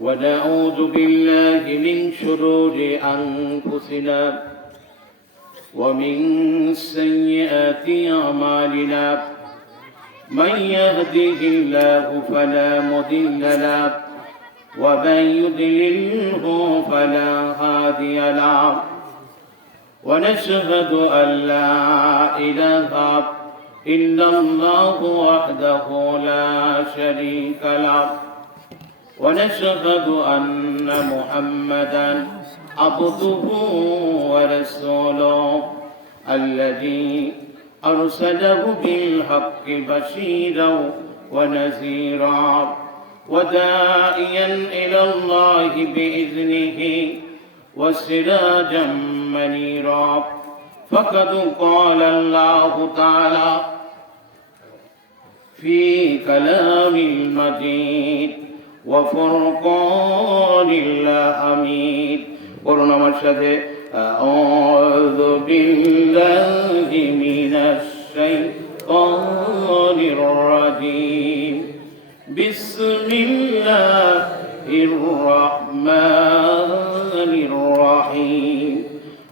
ونعوذ بالله من شرور أنفسنا ومن سيئات أعمالنا من يهده الله فلا مضل له ومن يضلله فلا هادي له ونشهد أن لا إله إلا الله وحده لا شريك له ونشهد أن محمدا عبده ورسوله الذي أرسله بالحق بشيرا ونذيرا وداعيا إلى الله بإذنه وسراجا منيرا فقد قال الله تعالى في كلام المجيد وفرقان الحميد قرنا مرشده أعوذ بالله من الشيطان الرجيم بسم الله الرحمن الرحيم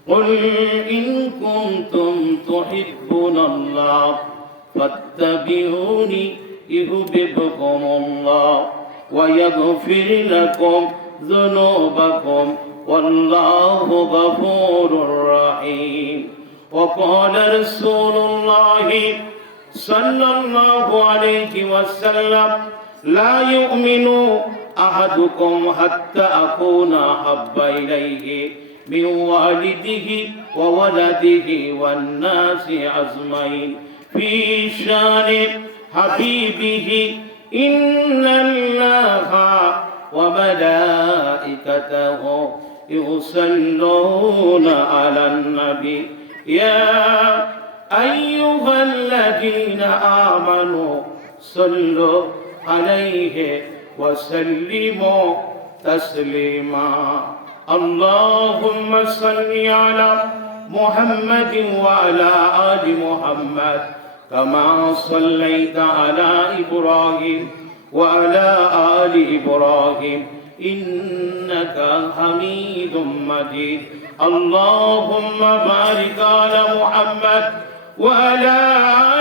قل إن كنتم تحبون الله فاتبعوني يحببكم الله ويغفر لكم ذنوبكم والله غفور رحيم وقال رسول الله صلى الله عليه وسلم لا يؤمن أحدكم حتى أكون أحب إليه من والده وولده والناس أجمعين في شان حبيبه إن الله وملائكته يصلون على النبي يا أيها الذين آمنوا صلوا عليه وسلموا تسليما اللهم صل على محمد وعلى آل محمد كما صليت على إبراهيم وعلى آل إبراهيم إنك حميد مجيد اللهم بارك على محمد وعلى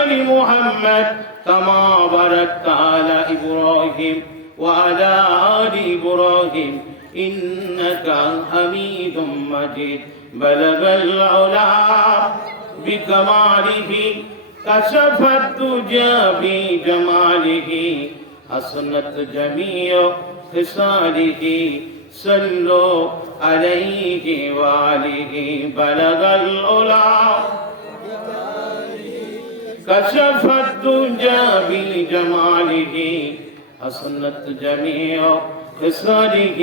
آل محمد كما باركت على إبراهيم وعلى آل إبراهيم إنك حميد مجيد بلغ العلا بكماله كشف الدجى بجماله حسنت جميع خصاله صلوا عليه وآله بلغ العلا كشف الدجى بجماله حسنت جميع خصاله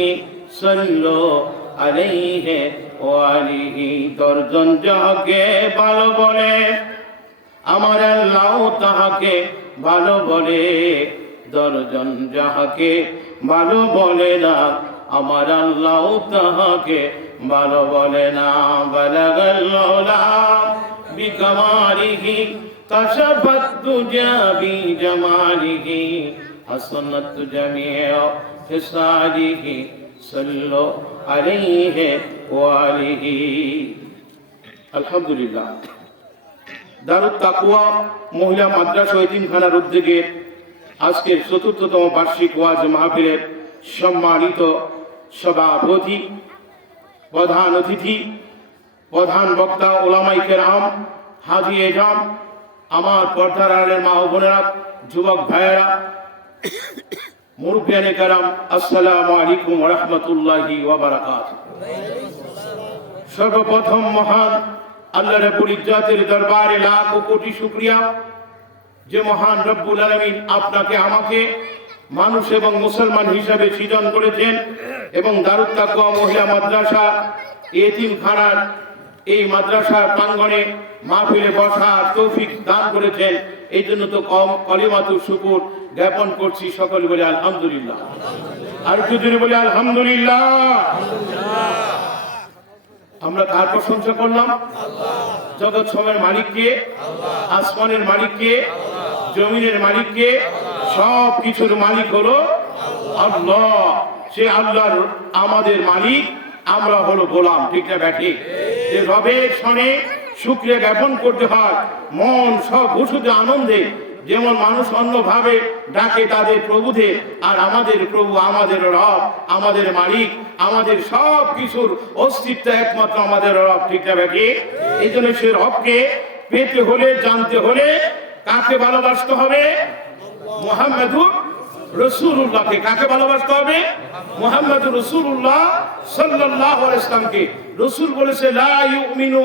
صلوا عليه وآله দর্জন যাকে ভালো বলে আমার আল্লাহ তাহাকে ভালো বলে দর্জন যাহাকে ভালো বলে না আমার আল্লাহ তাহাকে ভালো বলে না বালাগাল উলা বিকামালিহি কাশাফাত দুজা বিজামালিহি হাসানাত জামিউ ফিসালিহি সাল্লু আলাইহি ওয়া আলিহি আলহামদুলিল্লাহ দারুত তাকওয়া মহিলা মাদ্রাসা এতিমখানার উদ্যোগে আজকের ৪র্থতম বার্ষিক ওয়াজ মাহফিলের সম্মানিত সভাপতি প্রধান অতিথি প্রধান বক্তা উলামায়ে কেরাম হাজী এজাম আমার পর্দার আড়ালের মা ও বোনেরা যুবক ভাইয়েরা মুরব্বিয়ানে কেরাম আসসালামু আলাইকুম ওয়া রাহমাতুল্লাহি ওয়া বারাকাতুহু সর্বপ্রথম মহান আল্লাহ রাব্বুল ইজ্জতের দরবারে লাখ কোটি শুকরিয়া যে মহান রব্বুল আলামিন আপনাকে আমাকে মানুষ এবং মুসলমান হিসাবে সৃজন করেছেন এবং দারুত তাকওয়া মহিলা মাদ্রাসা এতিমখানার এই মাদ্রাসার প্রাঙ্গণে মাহফিলে বসার তৌফিক দান করেছেন এই জন্য তো কলিমাতুল শুকর জ্ঞাপন করছি সকলে বলে আলহামদুলিল্লাহ আর একটু জোরে বলে আলহামদুলিল্লাহ আমরা কার প্রশংসা করলাম? জগৎ সময়ের মালিক কে? আসমানের মালিক কে? জমিনের মালিক কে? সব কিছুর মালিক হলো আল্লাহ, সে আল্লাহর আমাদের মালিক, আমরা হলো গোলাম। ঠিক না ব্যাঠিক? যে রবের সনে শুকরিয়া জ্ঞাপন করতে হয়, মন সব ভূষিত আনন্দে। যেমন মানুষ অন্যভাবে ডাকে তাদের প্রভুদের, আর আমাদের প্রভু, আমাদের রব, আমাদের মালিক, আমাদের সব কিছুর অস্তিত্ব একমাত্র আমাদের রব। ঠিক না ব্যাঠিক? এই জন্য সে রবকে পেতে হলে, জানতে হলে কাকে ভালোবাসতে হবে? মুহাম্মাদুর রাসূলুল্লাহকে। কাকে ভালোবাসতে হবে? মুহাম্মাদুর রাসূলুল্লাহ সাল্লাল্লাহু আলাইহি ওয়াসাল্লামকে। রাসূল বলেছে, লা ইউমিনু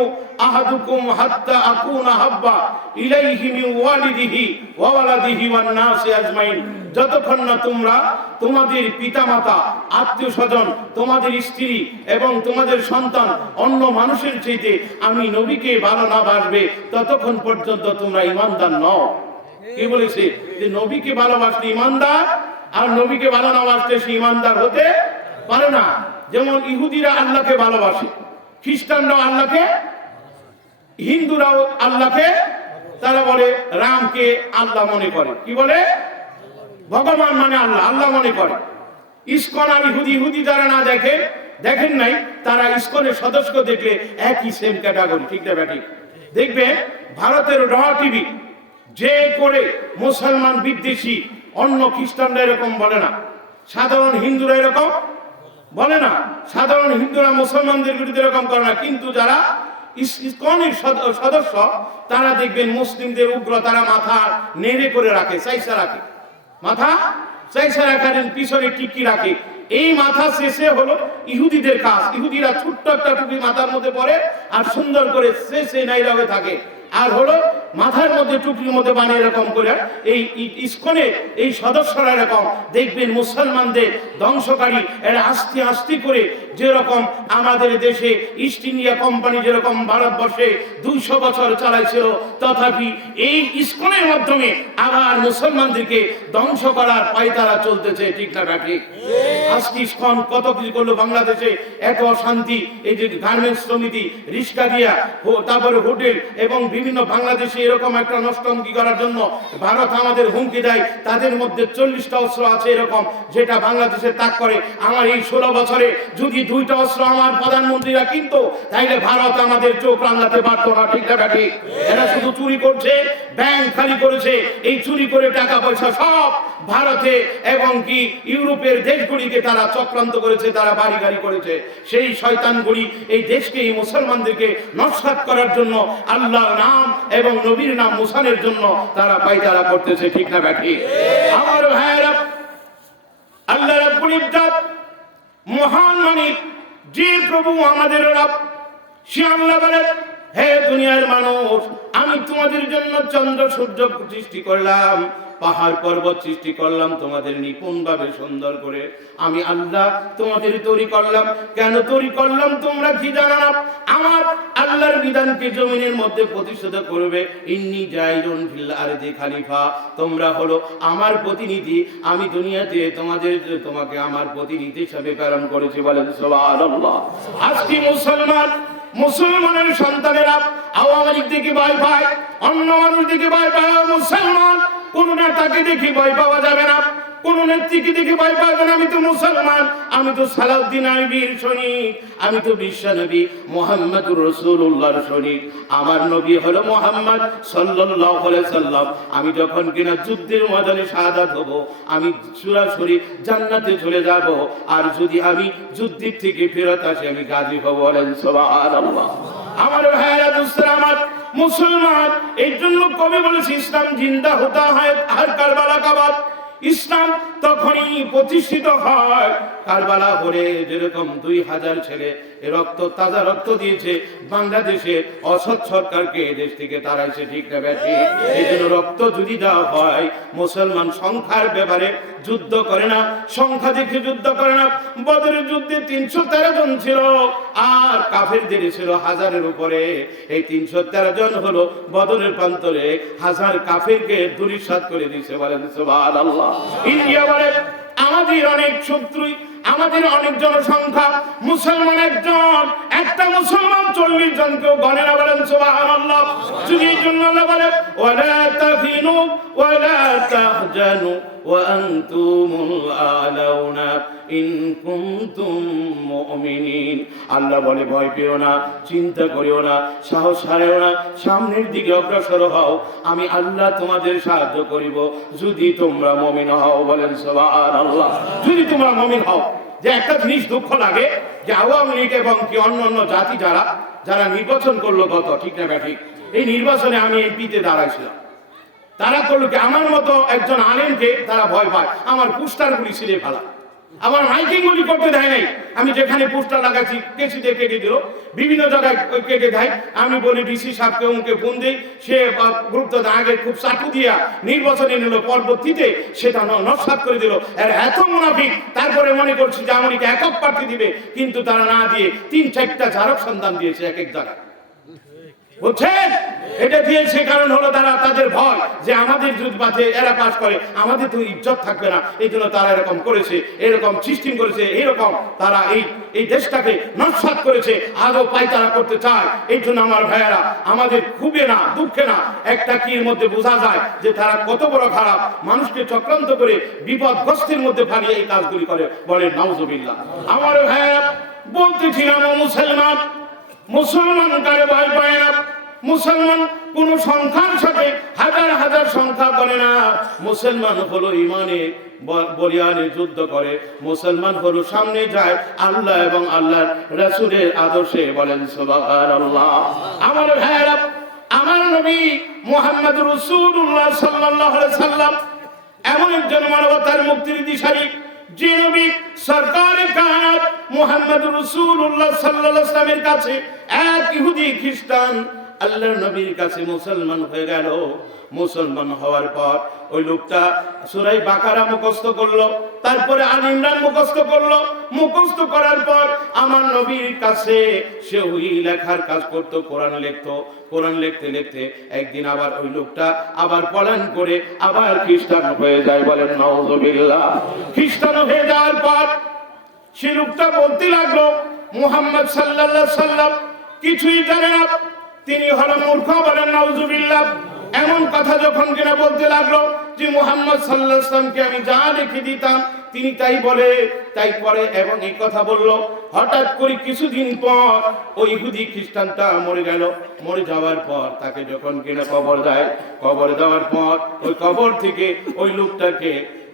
আহাদুকুম হাত্তা আকুনা হাব্বা ইলাইহি মিন ওয়ালিদিহি ওয়া ওয়ালাদিহি ওয়ান নাসি আজমাইন। যতক্ষণ না তোমরা তোমাদের পিতামাতা, আত্মীয়-স্বজন, তোমাদের স্ত্রী এবং তোমাদের সন্তান অন্য মানুষের চাইতে আমি নবীকে ভালো না বাসবে, ততক্ষণ পর্যন্ত তোমরা ঈমানদার নও। কি বলেছে? যে নবীকে ভালোবাসলে ঈমানদার, আর নবীকে ভালো না বাসলে সে ঈমানদার হতে পারে না। যেমন ইহুদিরা আল্লাহকে ভালোবাসে, খ্রিস্টানরাও আল্লাহকে, হিন্দুরাও আল্লাহকে, তারা বলে রামকে আল্লাহ মনে করে। কি বলে? ভগবান মানে আল্লাহ, আল্লাহ মনে করে। ইসকন আর ইহুদি যারা না দেখেন নাই, তারা ইসকনের সদস্য দেখলে একই সেম ক্যাটাগরি। ঠিক না ব্যাটি? দেখবে ভারতের র টিভি যে করে মুসলমান বিদ্বেষী, অন্য খ্রিস্টানরা এরকম বলে না, সাধারণ হিন্দুরা এরকম বলে না, সাধারণ হিন্দুরা মুসলমানদের বিরুদ্ধে এরকম করে না। কিন্তু যারা ইসকনের সদস্য, তারা দেখবেন মুসলিমদের উগ্র, তারা মাথা নেড়ে করে রাখে, চাইসা রাখে, মাথা চাইসা রাখার পিছনে টিকি রাখে। এই মাথা শেষে হলো ইহুদিদের কাজ। ইহুদিরা ছোট্ট একটা টুপি মাথার মধ্যে পরে আর সুন্দর করে শেষে নাইরাবে থাকে, আর হলো মাথার মধ্যে টুপির মধ্যে বানিয়ে এরকম করে এই ইসকনের এই সদস্যরা এরকম দেখবেন মুসলমানদের ধ্বংসকারী। এরা আস্তে আস্তে করে, যেরকম আমাদের দেশে ইস্ট ইন্ডিয়া কোম্পানি যেরকম ভারতবর্ষে 200 বছর চালাইছিল, তথাপি এই ইসকনের মাধ্যমে আবার মুসলমানদেরকে ধ্বংস করার পায়তারা চলতেছে। ঠিক না ঠিক? আজকে ইসকন কত কিছু করলো বাংলাদেশে, এত অশান্তি। এই যে গার্মেন্টস সমিতি, রিস্কা দিয়া, তারপরে হোটেল এবং বিভিন্ন বাংলাদেশে এরকম একটা নষ্টমুখী করার জন্য ভারত আমাদের হুমকি দেয়। তাদের মধ্যে 40টা অস্ত্র আছে এরকম, যেটা বাংলাদেশে তাক করে। আমার এই 16 বছরে যদি 2টা অস্ত্র আমার প্রধানমন্ত্রীরা কিনতো, তাইলে ভারত আমাদের চোখ রাঙাতে পারতো না। ঠিক না ঠিক? এরা শুধু চুরি করছে, ব্যাংক খালি করেছে। এই চুরি করে টাকা পয়সা সব ভারতে এবং কি ইউরোপের দেশগুলিকে তারা চক্রান্ত করেছে, তারা বাড়ি গাড়ি করেছে। সেই শয়তানগুলি এই দেশকে, এই মুসলমানদেরকে নস্যাৎ করার জন্য, আল্লাহর নাম এবং নবীর নাম মুসানের জন্য তারা পায়তারা করতেছে। ঠিক না ঠিক? আমার ভাইয়েরা, আল্লাহ রাব্বুল ইজ্জত মহান মালিক, যে প্রভু আমাদের রব, সে আল্লাহ বলেন, হে দুনিয়ার মানুষ, আমি তোমাদের জন্য চন্দ্র সূর্য সৃষ্টি করলাম, পাহাড় পর্বত সৃষ্টি করলাম তোমাদের নিপুণ ভাবে সুন্দর করে। আমি আল্লাহ তোমাদের তৈরি করলাম। কেন তৈরি করলাম তোমরা কি জানো না? আমার আল্লাহর বিধানকে জমিনের মধ্যে প্রতিষ্ঠিত করবে। ইন্নী জাইলুন ফিল আরদি খলিফা, তোমরা হলো আমার প্রতিনিধি। আমি দুনিয়াতে তোমাকে আমার প্রতিনিধি হিসেবে প্রেরণ করেছি। বলেন সুবহানাল্লাহ। আজকে মুসলমানের সন্তানেরা আওয়ামী লীগ থেকে ভয় পায়, অন্য মানুষ থেকে ভয় পায়। মুসলমান কোন নেতাকে দেখে ভয় পাওয়া যাবে না, কোন নেত্রীকে দেখে ভয় পাওয়া যাবে না। আমি তো মুসলমান, আমি তো সালাউদ্দিন আইবির সৈনিক, আমি তো বিশ্বনবী মুহাম্মদুর রাসূলুল্লাহর সৈনিক। আমার নবী হলো মুহাম্মদ সাল্লাল্লাহু আলাইহি সাল্লাম। আমি যখন কিনা যুদ্ধের ময়দানে শাহাদাত হব, আমি সরাসরি জান্নাতে চলে যাব। আর যদি আমি যুদ্ধের থেকে ফেরত আসি, আমি গাজী হব। বলেন সুবহানাল্লাহ। আমার ভাইরা দোস্তরা, আমার মুসলমান, এই জন্য কবি বলেছে, ইসলাম জিন্দা হতা হয় আর কারবালা কা বাত। ইসলাম তখনই প্রতিষ্ঠিত হয় কারবালা হলে, যেরকম 2000 ছেলে রক্ত, তাজা রক্ত দিয়েছে বাংলাদেশের অসৎ সরকারকে দেশ থেকে তাড়াইছে। ঠিক না ব্যাটি? এই জন্য রক্ত যদি দেওয়া হয়, মুসলমান সংখ্যার ব্যাপারে যুদ্ধ করে না, সংখ্যা দেখে যুদ্ধ করে না। বদরের যুদ্ধে 313 জন ছিল, আর কাফেরদের ছিল 1000-এর উপরে। এই 313 জন হলো বদরের প্রান্তরে 1000 কাফেরকে ধূলিসাৎ করে দিয়েছে। বলেন সুবহানাল্লাহ। ইন্ডিয়া বলে আমাদের অনেক শত্রু, আমাদের অনেক জনসংখ্যা, মুসলমান একটা মুসলমান 40 জনকেও গণে না। বলেন সুবহানাল্লাহ। যদি এই জন্য আল্লাহ বলে, ওয়ালা তাহিনু ওয়ালা তাহজানু ওয়া আনতুমুল আলাউনা ইন কুনতুম মুমিনিন। আল্লাহ বলে ভয় পেও না, চিন্তা করিও না, সাহস হারিও না, সামনের দিকে অগ্রসর হও, আমি আল্লাহ তোমাদের সাহায্য করিব যদি তোমরা মুমিন হও। বলেন সুবহানাল্লাহ। যদি তোমরা মুমিন হও। যে একটা জিনিস দুঃখ লাগে যে আওয়ামী লীগ এবং কি অন্য জাতি যারা নির্বাচন করলো গত, ঠিক না ব্যাঠিক, এই নির্বাচনে আমি এমপিতে দাঁড়াইছিলাম। তারা করলো কি, আমার মতো একজন আলেমকে তারা ভয় পায়, আমার পোস্টারগুলি ছিঁড়ে ফেলা, আমার মাইকিং গুলি করতে দেয় নাই। আমি যেখানে পোস্টার লাগাচ্ছি কেসিতে কেটে দিল, বিভিন্ন জায়গায় কেটে দেয়। আমি বলি ডিসি সাহেবকে উনকে ফোন দিই, সে গুরুত্ব আগে খুব চাটু দিয়া নির্বাচনে নিল, পরবর্তীতে সেটা নস্বাত করে দিল। আর এত মুনাফিক, তারপরে মনে করছি যে আমাকে একক প্রার্থী দিবে, কিন্তু তারা না দিয়ে 3-4টা জারক সন্ধান দিয়েছে এক এক জায়গায়। বুঝছেন? এটা দিয়েছে কারণ হলো তারা তাদের ভয় যে আমাদের যদি বাদে এরা পাস করে আমাদের তো ইজ্জত থাকবে না, এই জন্য তারা এরকম করেছে, এরকম সিস্টেম করেছে, এরকম তারা এই দেশটাকে নস্বাত করেছে, আজও পায়তারা করতে চায়। এই জন্য আমার ভাইয়েরা, আমাদের খুবই না দুঃখে না একটা কির মধ্যে বোঝা যায় যে তারা কত বড় খারাপ, মানুষকে চক্রান্ত করে বিপদগ্রস্তের মধ্যে ফালিয়ে এই কাজগুলি করে। বলে নাউজুবিল্লাহ। আমার ভাইয়েরা বলতেছিলাম, মুসলমান কারে ভয় পায় না। মুসলমান কোন সংখ্যার সাথে হাজার হাজার সংখ্যা করে না। মুসলমান হলো ইমানে বলিয়ানে যুদ্ধ করে। মুসলমান হলো সামনে যায় আল্লাহ এবং আল্লাহর রাসূলের আদর্শে। বলেন সুবহানাল্লাহ। আমার ভাইয়েরা, আমার নবী মুহাম্মদ রাসূলুল্লাহ সাল্লাল্লাহু আলাইহি সাল্লাম এমন একজন মানবতার মুক্তির দিশারি, যে নবী সরকারে কায়নাত মুহাম্মদ রাসূলুল্লাহ সাল্লাল্লাহু আলাইহি ওয়াসাল্লামের কাছে এক ইহুদি খ্রিস্টান আল্লাহর নবীর কাছে মুসলমান হয়ে গেল। মুসলমান হওয়ার পর ওই লোকটা সূরা বাকারা মুখস্থ করলো, তারপরে আলে ইমরান মুখস্থ করলো। মুখস্থ করার পর আমার নবীর কাছে সে ওই লেখার কাজ করতো, কোরআন লিখতো। কোরআন লিখতে লিখতে একদিন আবার ওই লোকটা আবার পলায়ন করে আবার খ্রিস্টান হয়ে যায়। বলেন নাউজুবিল্লাহ। খ্রিস্টান হয়ে যাওয়ার পর সে লোকটা বলতে লাগলো, মুহাম্মদ সাল্লাল্লাহু আলাইহি সাল্লাম কিছুই জানে না, তিনি হলো মূর্খ। বলেন নাউজুবিল্লাহ। এমন কথা যখন কিনা বলতে লাগলো যে মুহাম্মদ সাল্লাল্লাহু আলাইহি সাল্লামকে আমি যা লিখে দিতাম তিনি তাই বলে তাই করে, এবং এই কথা বলল। হঠাৎ করে কিছুদিন পর ওই ইহুদি খ্রিস্টানটা মরে গেল। মরে যাওয়ার পর তাকে যখন কিনা কবর দেয়, কবর দেওয়ার পর ওই কবর থেকে ওই লোকটাকে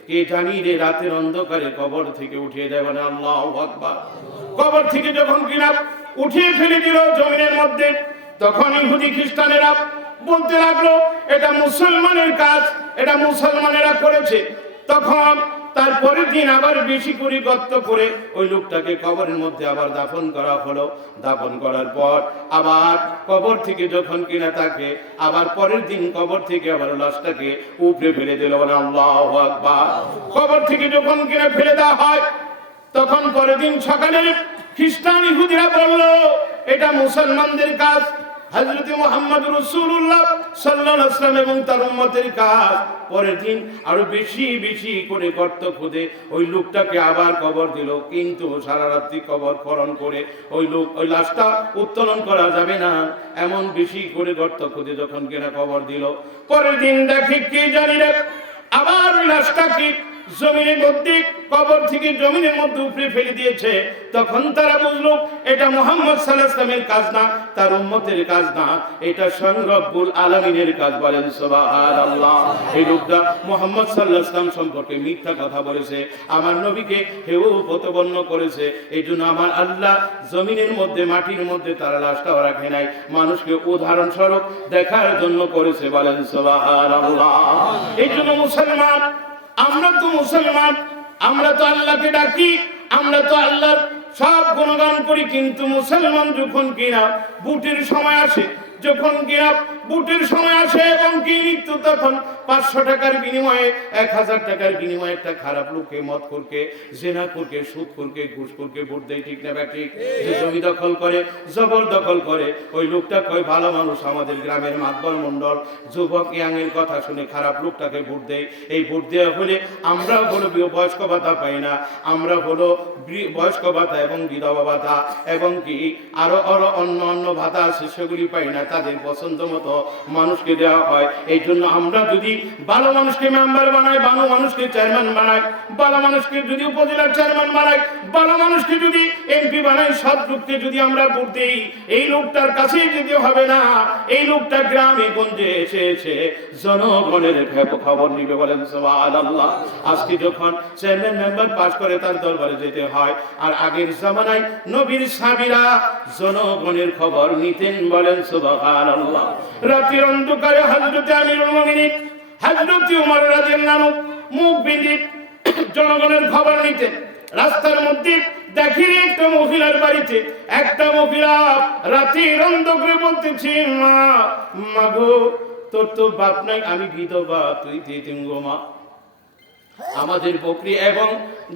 কে জানি রে রাতের অন্ধকারে কবর থেকে উঠিয়ে দেয়। মানে আল্লাহু আকবার। কবর থেকে যখন কিনা উঠিয়ে ফেলে দিল জমিনের মধ্যে, তখন ইহুদি খ্রিস্টানেরা বলতে লাগলো এটা মুসলমানের কাজ, এটা মুসলমানেরা করেছে। তখন তারপরের দিন আবার বেশি করে গর্ত করে ওই লোকটাকে কবরের মধ্যে আবার দাফন করা হলো। দাফন করার পর আবার কবর থেকে যখন কিনা তাকে আবার পরের দিন কবর থেকে আবার লাশটাকে উপরে ফেলে দিল। আল্লাহু আকবার। কবর থেকে যখন কিনা ফেলে দেওয়া হয়, তখন পরের দিন সকালে খ্রিস্টান ইহুদিরা বলল এটা মুসলমানদের কাজ। হযরত মুহাম্মদ রাসূলুল্লাহ সাল্লাল্লাহু আলাইহি ওয়াসাল্লাম এবং তার উম্মতের কাজ। পরের দিন আরো বেশি বেশি করে গর্ত খুদে ওই লোকটাকে আবার কবর দিল, কিন্তু সারা রাত্রি কবর খনন করে ওই লাশটা উত্তোলন করা যাবে না, এমন বেশি করে গর্ত খুদে যখন কিনা কবর দিল। পরের দিন দেখে কে জানি না আবার ওই লাশটাকে জমিনের মধ্যে কবর থেকে জমিনের মধ্যে উপরে ফেলে দিয়েছে। তখন তারা বুঝলো এটা মুহাম্মদ সাল্লাল্লাহু আলাইহি ওয়াসাল্লামের কাজ না, তার উম্মতের কাজ না, এটা স্বয়ং রব্বুল আলামিনের কাজ। বলেন সুবহানাল্লাহ। এই লোকটা মুহাম্মদ সাল্লাল্লাহু আলাইহি ওয়াসাল্লাম সম্পর্কে মিথ্যা কথা বলেছে, আমার নবীকে হেয় প্রতিপন্ন করেছে। এই জন্য আমার আল্লাহ জমিনের মধ্যে মাটির মধ্যে তারা লাশটাও রাখে নাই, মানুষকে উদাহরণস্বরূপ দেখার জন্য করেছে। বলেন সুবহানাল্লাহ। এই জন্য মুসলমান, আমরা তো মুসলমান, আমরা তো আল্লাহকে ডাকি, আমরা তো আল্লাহর সব গুণগান করি, কিন্তু মুসলমান যখন কিনা বুটের সময় আসে, যখন কিনা বুটের সময় আসে এবং কি নিত্য তখন 500 টাকার বিনিময়ে 1000 টাকার বিনিময়ে একটা খারাপ লোককে, মদ করকে, জেনা করকে, সুদ করকে, ঘুষ করকে ভোট দেয়। ঠিক না ঠিক? যে জমি দখল করে, জবর দখল করে, ওই লোকটা কয় ভালো মানুষ। আমাদের গ্রামের মাতবর মন্ডল যুবক ইয়াং এর কথা শুনে খারাপ লোকটাকে ভোট দেয়। এই ভোট দেওয়া হলে আমরা হলো বয়স্ক ভাতা পাই না, আমরা হলো বয়স্ক ভাতা এবং বিধবা ভাতা এবং কি আরো অন্য ভাতা আছে, সেগুলি পাই না। তাদের পছন্দ মতো মানুষকে দেওয়া হয়। এই জন্য আমরা যদি ভালো মানুষকে মেম্বার বানাই, ভালো মানুষকে চেয়ারম্যান বানাই, ভালো মানুষকে যদি উপজেলার চেয়ারম্যান বানাই, ভালো মানুষকে যদি এমপি বানাই, সৎ লোককে যদি আমরা ভোট দিই, এই লোকটার কাছেই যেতে হবে না, এই লোকটা গ্রামে গঞ্জে এসে এসে জনগণের খবর নিবে। বলেন সুবহানাল্লাহ। আজকে যখন চেয়ারম্যান মেম্বার পাস করে তার দরবারে যেতে হয়, আর আগের জামানায় নবীর সাহাবীরা জনগণের খবর নিতেন। বলেন সুবহানাল্লাহ। রাতের অন্ধকারে হযরত আমিরুল মুমিনিন হযরত ওমর রাদিয়াল্লাহু মুখ বেঁধে জনগণের খবর নিতেন। রাস্তার মধ্যে দেখি একটা মহিলার বাড়িতে একটা মহিলা রাতের অন্ধকারে বলতেছে, মা গো, তোর তো বাপ নাই, আমি বিধবা, তুই দিয়ে দিন গো মা। আমাদের বকরি এবং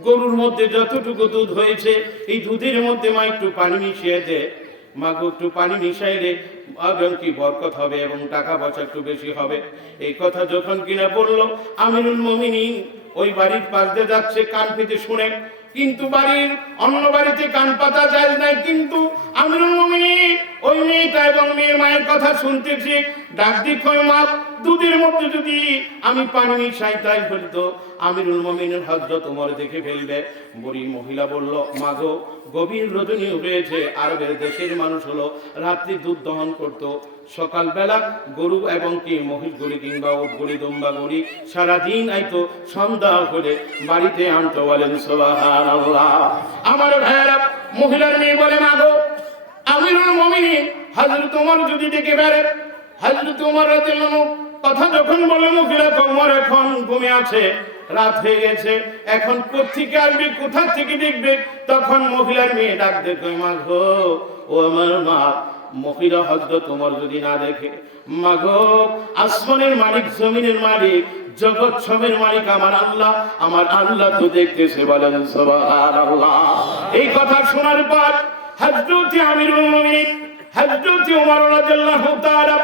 গরুর মধ্যে যতটুকু দুধ হয়েছে, এই দুধের মধ্যে মা একটু পানি মিশিয়ে দে। মা গো, একটু পানি মিশাইলে এবং কি বরকত হবে এবং টাকা পয়সা একটু বেশি হবে। এই কথা যখন কিনা বললো, আমিরুল মুমিনিন ওই বাড়ির পাশ দিয়ে যাচ্ছে, কান পেতে শুনে, কিন্তু বাড়ির অন্য বাড়িতে কান পাতা যায় নাই, কিন্তু আমিরুল মুমিনিন ওই মেয়েটা এবং মেয়ের মায়ের কথা শুনতেছে। ডাক দি, কই মা, দুধের মধ্যে যদি আমি পানি মিশাই তাই বলতো আমিরুল মুমিনিন হযরত ওমর দেখে ফেলবে। বুড়ি মহিলা বলল, মা গো, গভীর রজনী হয়েছে, আরবের দেশের মানুষ হলো রাত্রি দুধ দহন করতো, সকালবেলা গরু এবং কি মহিষ গরু কিংবা উট গরু দুম্বা গরু সারাদিন আইতো, সন্ধ্যা হলে বাড়িতে আনতো। বলেন সুবহানাল্লাহ। আমার ভাইয়েরা, মহিলার মেয়ে বলে, মা গো, আমিরুল মুমিনিন হযরত ওমর যদি দেখে বেড়ে, হযরত ওমর রাদিয়াল্লাহু কথা যখন বলে, মহিলা ওমর এখন ঘুমিয়ে আছে, রাত হয়ে গেছে, এখন কোত্থেকে আসবে, কোথা থেকে দেখবে? তখন মহিলার মেয়ে ডাক দেখো, মা গো, ও আমার মা, মহিলা হযরত ওমর যদি না দেখে, মা গো, আসমানের মালিক, জমিনের মালিক, জগৎ সবের মালিক আমার আল্লাহ, আমার আল্লাহ তো দেখতেছে। বলেন সুবহানাল্লাহ। এই কথা শোনার পর হযরত আমিরুল মুমিনিন হযরত ওমর রাদিয়াল্লাহু তাআলা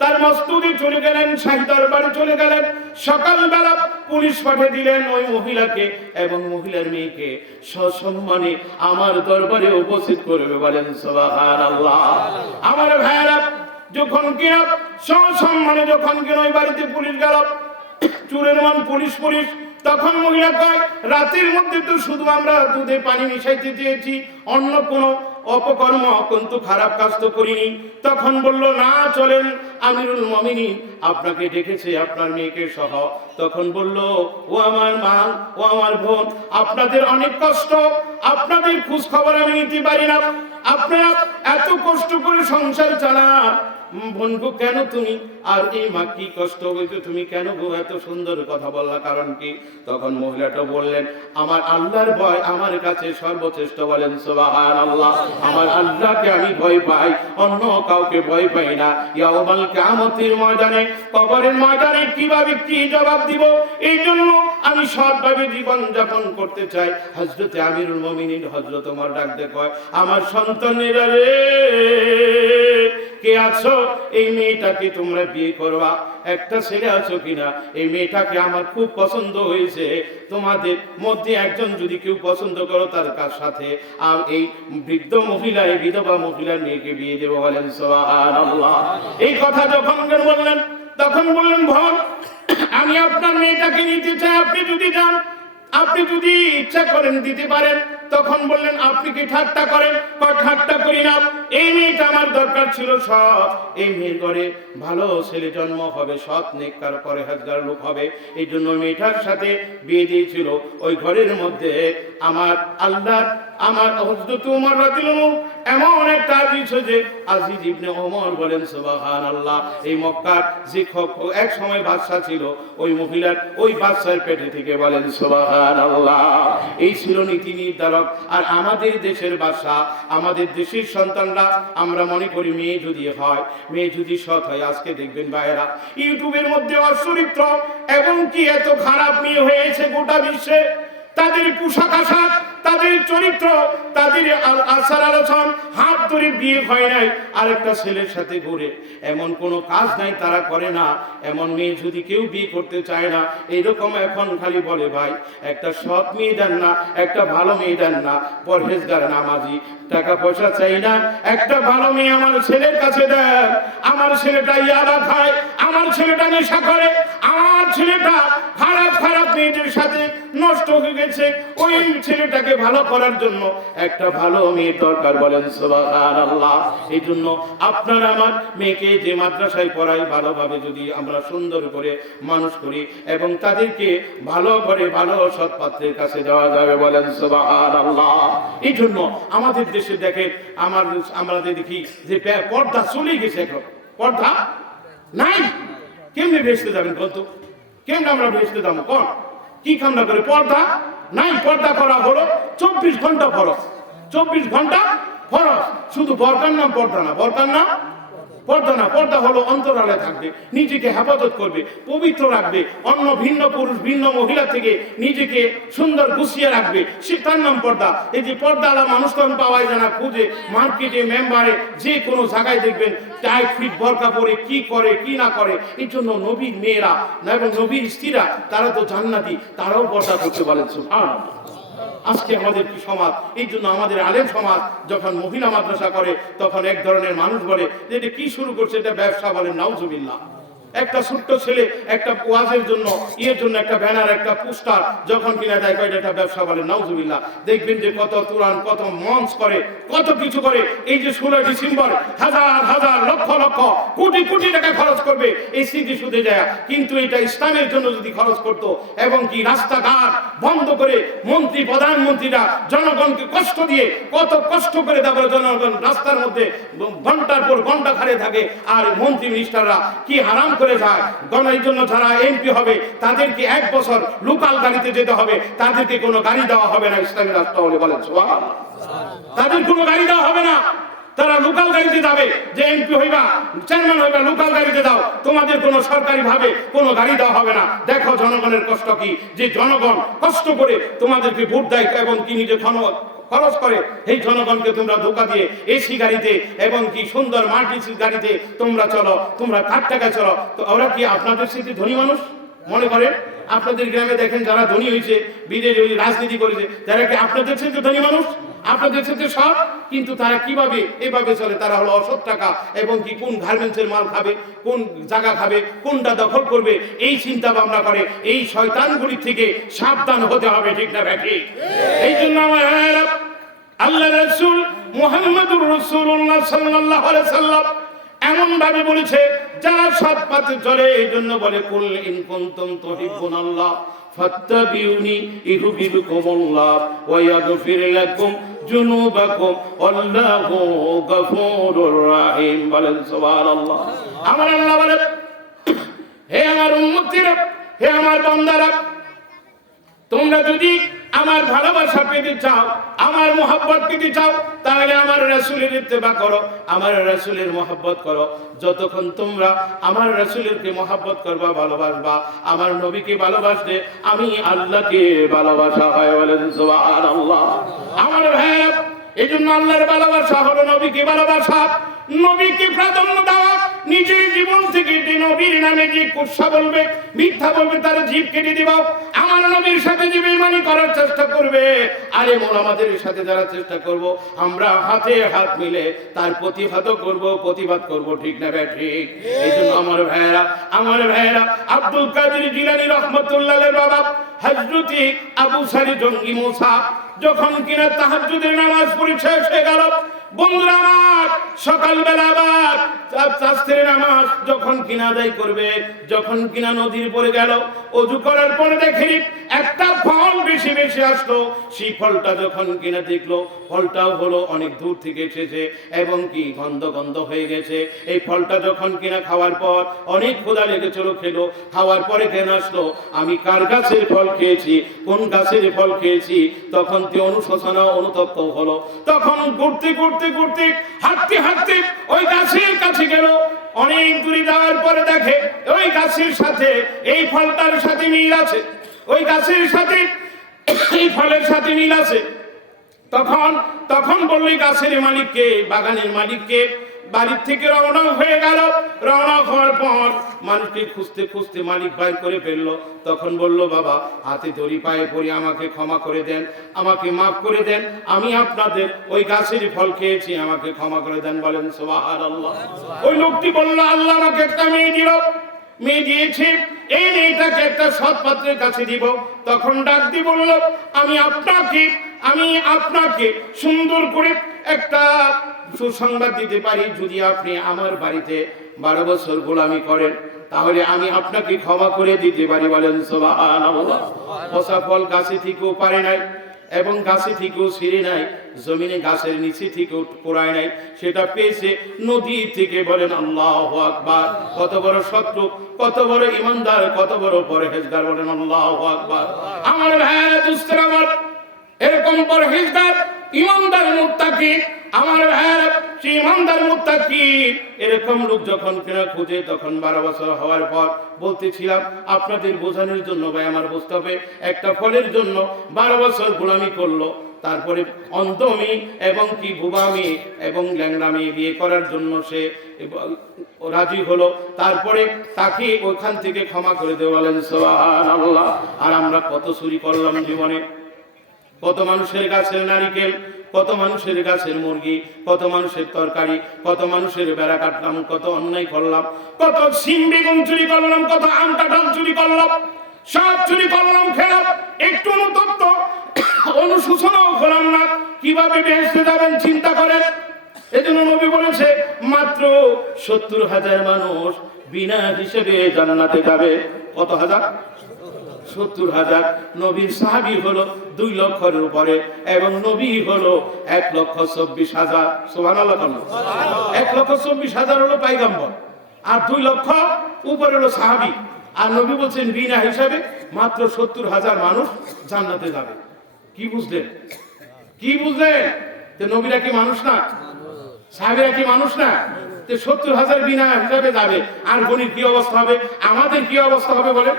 তার মসজিদে চলে গেলেন, শাহী দরবারে চলে গেলেন। সকালবেলা পুলিশ পাঠিয়ে দিলেন ওই মহিলাকে এবং মহিলার মেয়েকে সসম্মানে আমার দরবারে উপস্থিত করবে। বলেন সুবহানাল্লাহ। আমার ভাইয়েরা, যখন কিনা সসম্মানে যখন কিনা ওই বাড়িতে পুলিশ গেল, চুরের মান পুলিশ পুলিশ, তখন মহিলা কয়, রাতের মধ্যে তো শুধু আমরা দুধে পানি মিশাইতে চেয়েছি, অন্য কোনো অপকর্ম কিন্তু খারাপ কাজ তো করিনি। তখন বলল, না চলেন, আমিরুল মুমিনিন আপনাকে ডেকেছে, আপনার মেয়েকে সহ। তখন বলল, ও আমার মা, ও আমার বোন, আপনাদের অনেক কষ্ট, আপনাদের খোঁজ খবর আমি নিতে পারি না, আপনারা এত কষ্ট করে সংসার চালান। বোন গো, কেন তুমি, আর এই মা কি কষ্ট হয়েছে, তুমি কেন গো এত সুন্দর কথা বললা, কারণ কি? তখন মহিলাটা বললেন, আমার আল্লাহর ভয় আমার কাছে সর্বশ্রেষ্ঠ। বলেন সুবহানাল্লাহ। আমার আল্লাহকে আমি ভয় পাই, অন্য কাউকে ভয় পাই না। ইয়াউমাল কিয়ামতের ময়দানে, কবরের ময়দানে কিভাবে কি জবাব দিব, এই জন্য আমি সৎভাবে জীবন যাপন করতে চাই। হযরত আমিরুল মুমিনিন হযরত ওমর ডাক দিয়ে কয়, আমার সন্তানেরা রে, কে আছো, এই মেয়েটাকে তোমরা বিয়ে করবা? একটা ছেলে আছো কিনা? এই মেয়েটাকে আমার খুব পছন্দ হয়েছে, তোমাদের মধ্যে একজন যদি কেউ পছন্দ করো, তার কার সাথে আর এই বৃদ্ধ মহিলা, এই বিধবা মহিলার মেয়েকে বিয়ে দেবো। বলেন সুবহানাল্লাহ। এই কথা যখন বললেন, তখন বললেন, বোন, আমি আপনার মেয়েটাকে নিতে চাই, আপনি যদি যান, আপনি যদি ইচ্ছা করেন দিতে পারেন। তখন বললেন, আপনি কি ঠাট্টা করেন? ঠাট্টা করি না, এই মেয়েটা আমার দরকার ছিল সৎ, এই মেয়ের ঘরে ভালো ছেলে জন্ম হবে, সৎ নেককার পরহেজগার লোক হবে, এই জন্য মেয়েটার সাথে বিয়ে দিয়েছিল। ওই ঘরের মধ্যে আমার আল্লাহ, আমার হযরত ওমর রাদিয়াল্লাহু এমন একটা আজিজ হয়েছে, আজিজ ইবনে ওমর। বলেন সুবহানাল্লাহ। এই মক্কার যে এক সময় বাদশা ছিল, ওই মহিলার ওই বাদশার পেটে থেকে। বলেন সুবহানাল্লাহ। এই ছিল নীতি নির্ধারক। আর আমাদের দেশের বাদশা, আমাদের দেশের সন্তানরা, আমরা মনে করি মেয়ে যদি হয়, মেয়ে যদি সৎ হয়, আজকে দেখবেন ভাইয়েরা, ইউটিউবের মধ্যে অচরিত্র এবং কি এত খারাপ মেয়ে হয়েছে গোটা বিশ্বে। তাদের পোশাক আশাক, তাদের তাদের চরিত্র, তাদের আচার আলোচনা, হাত ধরে বিয়ে হয় নাই আরেকটা ছেলের সাথে ঘুরে, এমন কোনো কাজ নাই তারা করে না। এমন মেয়ে যদি কেউ বিয়ে করতে চায় না, এইরকম এখন খালি বলে ভাই একটা সৎ মেয়ে দেন না, একটা ভালো মেয়ে দেন না, পরহেজগার নামাজি, টাকা পয়সা চাই না, একটা ভালো মেয়ে আমার ছেলের কাছে দেন। আমার ছেলেটা ইয়াবা খায়, আমার ছেলেটা নেশা করে, আমার ছেলেটা খারাপ খারাপ মেয়েদের সাথে নষ্ট হয়ে গেছে, ওই ছেলেটাকে ভালো করার জন্য একটা ভালো মেয়ে দরকার। বলেন সুবহানাল্লাহ। এই জন্য আপনার আমার মেয়েকে যে মাদ্রাসায় পড়াই, ভালোভাবে যদি আমরা সুন্দর করে মানুষ করি এবং তাদেরকে ভালো করে ভালো সৎ পাত্রের কাছে দেওয়া যাবে। বলেন সুবহানাল্লাহ। এই জন্য আমাদের দেশে দেখেন, আমরা দেখি যে পর্দা চলে গেছে, এখন পর্দা নাই। কেমনে ভেসতে যাবেন কত? কেমনে আমরা ভেসতে যাবো? কোন কি কামনা করে? পর্দা নাই। পর্দা করা হলো 24 ঘন্টা ফরজ, 24 ঘন্টা ফরজ। শুধু বরকার নাম পর্দা না, বরকার নাম পর্দা না। পর্দা হলো অন্তরালে থাকবে, নিজেকে হেফাজত করবে, পবিত্র রাখবে, অন্য ভিন্ন পুরুষ ভিন্ন মহিলা থেকে নিজেকে সুন্দর গুছিয়ে রাখবে, সে তার নাম পর্দা। এই যে পর্দাওয়ালা মানুষ তখন পাওয়াই যায় না, খুঁজে মার্কেটে মেম্বারে যে কোনো জায়গায় দেখবেন টাইট ফিট বরকা পরে কি করে কি না করে। এই জন্য নবীর মেয়েরা এবং নবীর স্ত্রীরা তারা তো জান্নাতি, তারাও পর্দা করতে বলেন। সুবহানাল্লাহ। আজকে আমাদের কি সমাজ! এই জন্য আমাদের আলেম সমাজ যখন মহিলা মাদ্রাসা করে তখন এক ধরনের মানুষ বলে যে এটা কি শুরু করছে, এটা ব্যবসা। বলেন নাউজুবিল্লাহ। একটা ছোট্ট ছেলে একটা ওয়াজের জন্য জন্য একটা ব্যানার, একটা পোস্টার যখন কিনা দেয় এটা ব্যবসা। বলেন নাউজুবিল্লাহ। দেখবেন যে কত তুরান, কত মঞ্চ করে, কত কিছু করে। এই যে 16 ডিসেম্বর হাজার হাজার লক্ষ লক্ষ কোটি কোটি টাকা খরচ করবে এই স্মৃতিসৌধে যায়, কিন্তু এটা ইসলামের জন্য যদি খরচ করতো এবং কি রাস্তাঘাট বন্ধ করে মন্ত্রী প্রধানমন্ত্রীরা জনগণকে কষ্ট দিয়ে কত কষ্ট করে তারপরে জনগণ রাস্তার মধ্যে ঘন্টার পর ঘন্টা খাড়ে থাকে, আর মন্ত্রী মিনিস্টাররা কি হারাম করে যায়। গণের জন্য যারা এমপি হবে তাদেরকে 1 বছর লোকাল গাড়িতে যেতে হবে, তাদেরকে কোনো গাড়ি দেওয়া হবে না ইসলামী রাষ্ট্র হলে। বলেন সুবহানাল্লাহ। তাদের কোনো গাড়ি দেওয়া হবে না, তারা লোকাল গাড়িতে যাবে। যে এমপি হইবা, চেয়ারম্যান হইবা, লোকাল গাড়িতে দাও, তোমাদের কোনো সরকারি ভাবে কোনো গাড়ি দেওয়া হবে না। দেখো জনগণের কষ্ট কি, যে জনগণ কষ্ট করে তোমাদেরকে ভোট দেয় এবং কি নিজে খরচ করে, এই জনগণকে তোমরা ধোকা দিয়ে এসি গাড়িতে এবং কি সুন্দর মাল্টি গাড়িতে তোমরা চলো, তোমরা কার টাকা চলো। তো ওরা কি আপনাদের সাথে ধনী মানুষ মনে করে? আপনাদের গ্রামে দেখেন যারা ধনী হয়েছে, বিদেশে রাজনীতি করেছে, তারা কি আপনাদের সাথে ধনী মানুষ? আপনাদের সাথে সব, কিন্তু তারা কিভাবে এভাবে চলে? তারা হলো অসৎ টাকা এবং কি কোন গার্মেন্টসের মাল খাবে, কোন জায়গা খাবে, কোনটা দখল করবে, এই চিন্তা ভাবনা করে। এই শয়তানগুলি থেকে সাবধান হতে হবে, ঠিক না ব্যাঠি? এই জন্য আমার আল্লাহ রাসূল মুহাম্মদুর রাসূলুল্লাহ সাল্লাল্লাহু আলাইহি সাল্লাম এমন ভাবে বলেছে যারা সৎ পথে চলে, এই জন্য বলে কুল ইন কুনতুম তুহিব্বুনাল্লাহ ফাত্তাবিউনি ইউহিব্বুকুমুল্লাহ ওয়া ইয়াগফির লাকুম যুনুবাকুম আল্লাহু গফুরুর রহিম। বলেন সুবহানাল্লাহ। আমার আল্লাহ বলে, হে আমার উম্মতিরা, হে আমার বান্দারা, তোমরা যদি আমার ভালোবাসা পেতে চাও, আমার মহব্বত পেতে চাও, তাহলে আমার রাসূলের ইত্তেবা করো, আমার রাসূলের মহব্বত করো। যতক্ষণ তোমরা আমার রাসূলকে মহব্বত করবা, ভালোবাসবা, আমার নবীকে ভালোবাসলে আমি আল্লাহকে ভালোবাসা হয়। বলেন সুবহানাল্লাহ। আমার ভাই, এই জন্য আল্লাহর ভালোবাসা হলো নবীকে ভালোবাসা, নবীকে প্রাধান্য দেওয়া। নিজের জীবন থেকে যে নবীর নামে যে কুৎসা বলবে, মিথ্যা বলবে, তার জিভ কেটে দিব। আমার নবীর সাথে যে বেঈমানি করার চেষ্টা করবে, আরে মোলামাদের সাথে যারা চেষ্টা করব, আমরা হাতে হাত মিলে তার প্রতিহত করব, প্রতিবাদ করব, ঠিক না ভাই? ঠিক। এই জন্য আমার ভাইয়েরা আব্দুল কাদের জিলানী রাহমাতুল্লাহ আলাইহির বাবা হযরত আবু সারি জঙ্গি মুসা যখন কিনা তাহাজ্জুদের নামাজ পড়ে শেষ হয়ে গেল, বন্ধুরা আমার, সকালবেলা আবার তাসবিহের নামাজ যখন কিনা আদায় করবে, যখন কিনা নদীর পরে গেল, ওযু করার পরে দেখে একটা ফল বেশি বেশি আসলো। সেই ফলটা যখন কিনা দেখলো, ফলটাও হলো অনেক দূর থেকে এসেছে এবং কি গন্ধ হয়ে গেছে। এই ফলটা যখন কিনা খাওয়ার পর অনেক ক্ষুধা লেগেছিল, খেলো, খাওয়ার পরে কেন আসলো, আমি কার গাছের ফল খেয়েছি, কোন গাছের ফল খেয়েছি, তখন তে অনুশোচনা অনুতপ্ত হলো। তখন ঘুরতে হাঁটতে ওই গাছের কাছে গেল। অনেক দূরে যাওয়ার পরে দেখে ওই গাছের সাথে এই ফলটার সাথে মিল আছে, ওই গাছের সাথে এই ফলের সাথে মিল আছে। তখন বলল গাছের মালিককে, বাগানের মালিককে, বাড়ির থেকে রওনা হয়ে গেল। রওনা হওয়ার পর মানুষকে খুঁজতে খুঁজতে মালিক বাইর করে ফেললো। তখন বলল, বাবা হাতে দড়ি পায়ে পড়ি, আমাকে ক্ষমা করে দেন, আমাকে মাফ করে দেন, আমি আপনাদের ওই গাছের ফল খেয়েছি, আমাকে ক্ষমা করে দেন। বলেন সুবহানাল্লাহ। ওই লোকটি বলল, আল্লাহ আমাকে একটা মেয়ে দিল, মেয়ে দিয়েছে, এই মেয়েটাকে একটা সৎ পাত্রের কাছে দিব। তখন ডাক দিয়ে বলল, আমি আপনাকে সুন্দর করে একটা সুসংবাদ দিতে পারি, যদি আপনি আমার বাড়িতে 12 বছর গোলামি করেন তাহলে আমি আপনাকে ক্ষমা করে দিতে পারি। বলেন সুবহানাল্লাহ। পচা ফল গাছে থেকেও পারে নাই এবং গাছে থেকেও ছিঁড়ে নাই, জমিনে গাছের নিচে থেকেও পোড়ায় নাই, সেটা পেয়েছে নদী থেকে। বলেন আল্লাহু আকবার। কত বড় সত্য, কত বড় ইমানদার, কত বড় পরহেজগার। বলেন আল্লাহু আকবার। আমার ভাইরা দুস্থ, আমার এরকম পরহেজগার ইমানদার মুত্তাকি, আমার ভাইরা সেই ইমানদার মুত্তাকি এরকম লোক যখন কেনা খুঁজে, তখন 12 বছর হওয়ার পর বলতেছিলাম আপনাদের বোঝানোর জন্য, ভাই আমার বুঝতে হবে, একটা ফলের জন্য 12 বছর গোলামি করলো, তারপরে অন্ধ মেয়ে এবং কি বুবা মেয়ে এবং ল্যাংড়া মেয়ে বিয়ে করার জন্য সে রাজি হলো, তারপরে তাকে ওইখান থেকে ক্ষমা করে দেওয়া। বলেন সুবহানাল্লাহ। আর আমরা কত চুরি করলাম জীবনে, কত মানুষের গাছের নারিকেল, কত মানুষের গাছের মুরগি, কত মানুষের তরকারি, কত মানুষের বেড়া কাটলাম, কত অন্যায় করলাম, কত সিম বেগুন চুরি করলাম, কত আম কাঁঠাল চুরি করলাম, সব চুরি করলাম, খেলাম, একটু অনুতপ্ত অনুশোচনাও করলাম না। কিভাবে বেহেশতে যাবেন চিন্তা করেন। এজন্য নবী বলেছে মাত্র 70,000 মানুষ বিনা হিসেবে জান্নাতে যাবে। কত হাজার? 70,000। নবীর সাহাবী হলো 2 লক্ষের উপরে এবং নবী হলো 1,24,000। সুবহানাল্লাহ। 1,24,000 হলো পয়গম্বর আর 2 লক্ষ উপরে হলো সাহাবী। আর নবী বলছেন বিনা হিসাবে মাত্র 70,000 মানুষ জান্নাতে যাবে। কি বুঝলেন? কি বুঝলেন? যে নবীরা কি মানুষ না? সাহাবীরা কি মানুষ না? 70,000 বিনা হিসাবে যাবে। আর গণির কি অবস্থা হবে? আমাদের কি অবস্থা হবে বলে?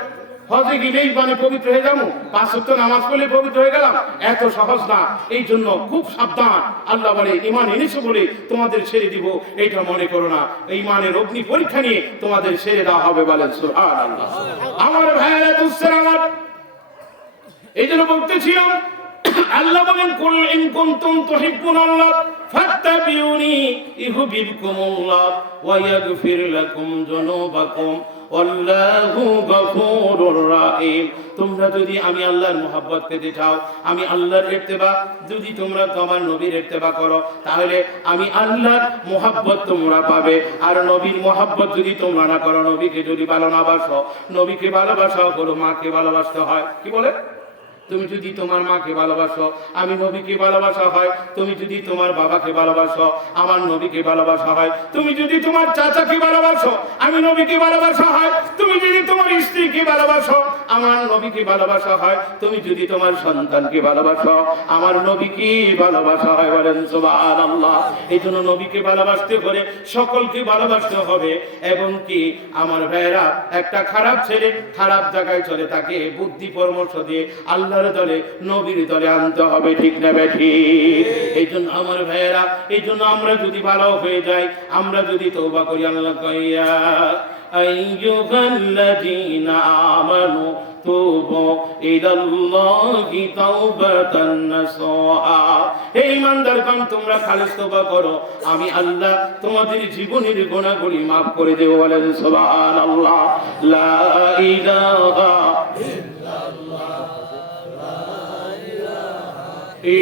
হজে গেলেই মানে পবিত্র হয়ে যাবো, 5 ওয়াক্ত নামাজ পড়লে পবিত্র হয়ে গেলাম, এত সহজ না। এই জন্য খুব সাবধান। আল্লাহ বলে ঈমান এনেছো বলে তোমাদের ছেড়ে দিব, এইটা মনে করো না। ঈমানের অগ্নি পরীক্ষা নিয়ে তোমাদের ছেড়ে দেওয়া হবে। বলেন সুবহানাল্লাহ। আমার ভাইয়েরা দুঃখের, আমার এই জন্য বলতেছিলাম, আল্লাহ বলেন কুল ইন কুনতুম তুহিব্বুনাল্লাহ ফাত্তাবিউনি ইউহিব্বুকুমুল্লাহ ওয়া ইয়াগফির লাকুম যুনুবাকুম আল্লাহু গফুরুর রহিম। তোমরা যদি আমি আল্লাহর মুহাব্বত পেতে চাও, আমি আল্লাহর ইত্তেবা, যদি তোমরা তোমার নবীর ইত্তেবা করো, তাহলে আমি আল্লাহর মুহাব্বত তোমরা পাবে। আর নবীর মুহাব্বত যদি তোমরা না করো, নবীকে যদি ভালো না বাসো, নবীকে ভালোবাসা হলো মাকে ভালোবাসতে হয়। কি বলে? তুমি যদি তোমার মাকে ভালোবাসো, আমি নবীকে ভালোবাসা হয়। তুমি যদি তোমার বাবাকে ভালোবাসো, আমার নবীকে ভালোবাসা হয়। তুমি যদি তোমার চাচাকে ভালোবাসো, আমি নবীকে ভালোবাসা হয়। তুমি যদি তোমার স্ত্রীকে ভালোবাসো, আমার নবীকে ভালোবাসা হয়। তুমি যদি তোমার সন্তানকে ভালোবাসো, আমার নবীকে ভালোবাসা হয়। বলেন সুবহানাল্লাহ। এই জন্য নবীকে ভালোবাসতে হলে সকলকে ভালোবাসতে হবে। এবং কি আমার ভাইয়েরা, একটা খারাপ ছেলে খারাপ জায়গায় চলে, তাকে বুদ্ধি পরামর্শ দিয়ে আল্লাহর দলে, নবীর দলে আনতে হবে। ঠিক না বেঠি? এই জন্য আমার ভাইয়েরা, এই জন্য আমরা যদি ভালো হয়ে যাই, আমরা যদি তওবা করি, আল্লাহ কইয়া আইয়ুহাল্লাযীনা আমানু তুবু ইলাল্লাহি তাওবাতান নাসুহা। হে ঈমানদারগণ, তোমরা খালিস তওবা করো, আমি আল্লাহ তোমাদের জীবনের গুনাহগুলি maaf করে দেব। বলেন সুবহানাল্লাহ। লা ইলাহা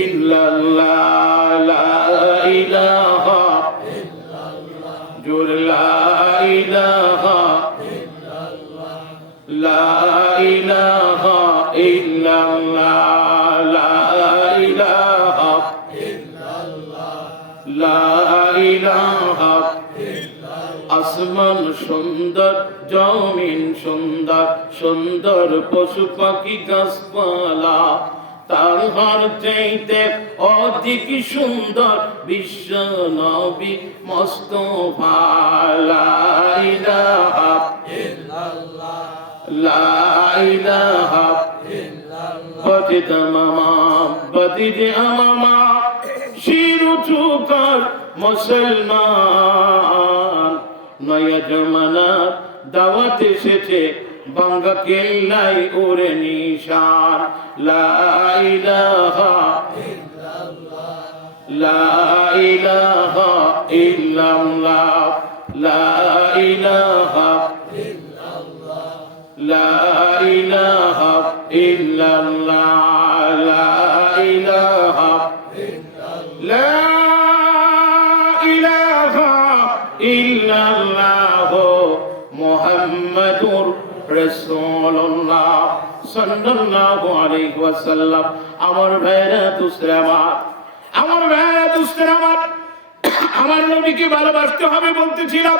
ইল্লাল্লাহ, লা ইলাহা ইল্লাল্লাহ, জোর লা ইলাহা ইল্লাল্লাহ, লা ইলাহা ইল্লাল্লাহ, লা ইলাহা ইল্লাল্লাহ, লা ইলাহা ইল্লাল্লাহ। আসমান সুন্দর, জমিন সুন্দর, সুন্দর পশু পাখি গাছপালা, তাহার চাইতে অধিক সুন্দর বিশ্ব নবী মুস্তাফা। লা ইলাহা ইল্লাল্লাহ, লা ইলাহা ইল্লাল্লাহ। বদিদে আমামা শির উঁচু কর মুসলমান, নয়া জমানার দাওয়াত এসেছে বাংলা কেল্লাই ওরে নিশান। লা ইলাহা ইল্লাল্লাহ, লা ইলাহা ইল্লাল্লাহ, লা ইলাহা ইল্লাল্লাহ, লা ইলাহা ইল্লাল্লাহ, লা ইলাহা ইল্লাল্লাহ, লা ইলাহা ইল্লাল্লাহ মুহাম্মাদুর রাসূলুল্লাহ সাল্লাল্লাহু আলাইহি ওয়াসাল্লাম। আমার ভাইরা দুসরা আমার ভাইরা দুসরা আমার নবীকে ভালোবাসতে হবে বলতেছিলাম।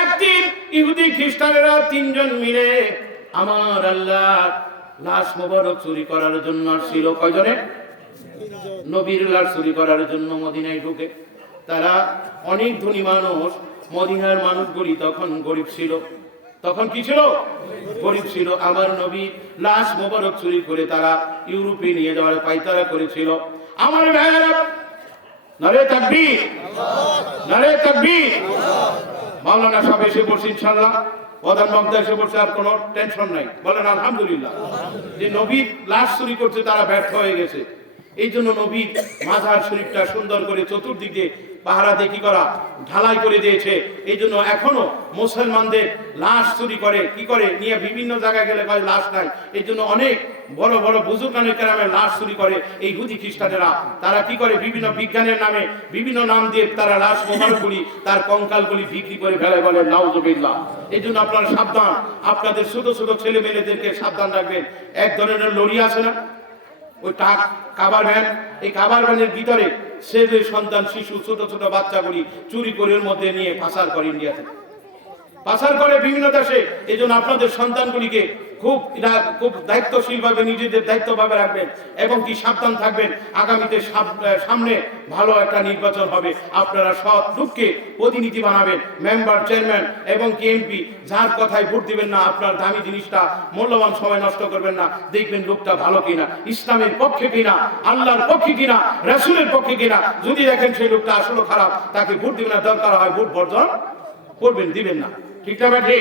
একদিন ইহুদি খ্রিস্টানেরা তিনজন মিলে আমার আল্লাহর লাশ মোবারক চুরি করার জন্য আসছিল। কয়জনে? নবীর লাশ চুরি করার জন্য মদিনায় ঢুকে। তারা অনেক ধনী মানুষ, মদিনার মানুষগুলি তখন গরিব ছিল। তখন কি ছিল? গরিব ছিল। আমার নবী লাশ মোবারক চুরি করে তারা ইউরোপে নিয়ে যাওয়ার পায়তারা করেছিল। আমার ভাইয়েরা, নারে তাকবীর, নারে তাকবীর। মাওলানা সাহেব এসে বলছে ইনশাআল্লাহ, প্রধান বক্তা এসে বলছে আর কোনো টেনশন নাই, বলেন আলহামদুলিল্লাহ। যে নবীর লাশ চুরি করছে তারা ব্যর্থ হয়ে গেছে। এই জন্য নবীর মাজার শরীফটা সুন্দর করে চতুর্দিক দিয়ে পাহারা দিয়ে কি করা, ঢালাই করে দিয়েছে। এই জন্য এখনো মুসলমানদের লাশ চুরি করে, কি করে নিয়ে বিভিন্ন জায়গায় গেলে কয় লাশ নাই। এই জন্য অনেক বড় বড় বুজুর্গানের কেরামের লাশ চুরি করে এই ইহুদি খ্রিস্টানেরা। তারা কি করে, বিভিন্ন বিজ্ঞানের নামে বিভিন্ন নাম দিয়ে তারা লাশ মোবারকগুলি, তার কঙ্কালগুলি বিক্রি করে ফেলে, বলে নাউজুবিল্লাহ। এই জন্য আপনারা সাবধান, আপনাদের ছোট ছোট ছেলে মেয়েদেরকে সাবধান রাখবেন। এক ধরনের লরি আছে না, ওই টাক কাবার ভ্যান, এই কাবার ভ্যানের ভিতরে ছেলে সন্তান শিশু ছোট ছোট বাচ্চাগুলি চুরি করে এর মধ্যে নিয়ে পাচার করে, ইন্ডিয়াতে পাচার করে বিভিন্ন দেশে। এই জন্য আপনাদের সন্তানগুলিকে খুব দায়িত্বশীল ভাবে নিজেদের দায়িত্ব ভাবে রাখবেন এবং কি সাবধান থাকবেন। আগামীতে সামনে ভালো একটা নির্বাচন হবে, আপনারা সৎ লোককে প্রতিনিধি বানাবেন, মেম্বার, চেয়ারম্যান এবং কি এমপি। যার কথায় ভোট দিবেন না, আপনার দামি জিনিসটা মূল্যবান সময় নষ্ট করবেন না। দেখবেন লোকটা ভালো কিনা, ইসলামের পক্ষে কিনা, আল্লাহর পক্ষে কিনা, রাসূলের পক্ষে কিনা। যদি দেখেন সেই লোকটা আসলে খারাপ, তাকে ভোট দিবেন না, দরকার হয় ভোট বর্জন করবেন, দিবেন না। ঠিক না ভাই?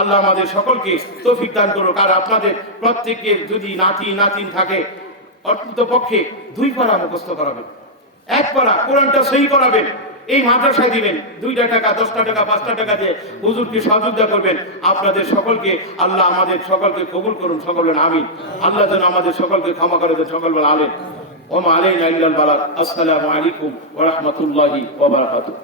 আল্লাহ আমাদের সকলকে তৌফিক দান করুক। আর আপনাদের প্রত্যেকের যদি নাতিন থাকে, অন্তত পক্ষে 2 পারা মুখস্থ করাবেন, 1 পারা কোরআনটা সহি করাবেন। এই মাদ্রাসায় দিবেন 2 টাকা, 10 টাকা, 5 টাকা দিয়ে হুজুরকে সহযোগিতা করবেন। আপনাদের সকলকে আল্লাহ আমাদের সকলকে কবুল করুন, সকল বলেন আমিন। আল্লাহ যেন আমাদের সকলকে ক্ষমা করে দেন, সকল বলেন আমিন। ওয়া মা আলাইনা ইল্লাল বালাগ। আসসালামু আলাইকুম ওয়া রাহমাতুল্লাহি ওয়া বারাকাতুহু।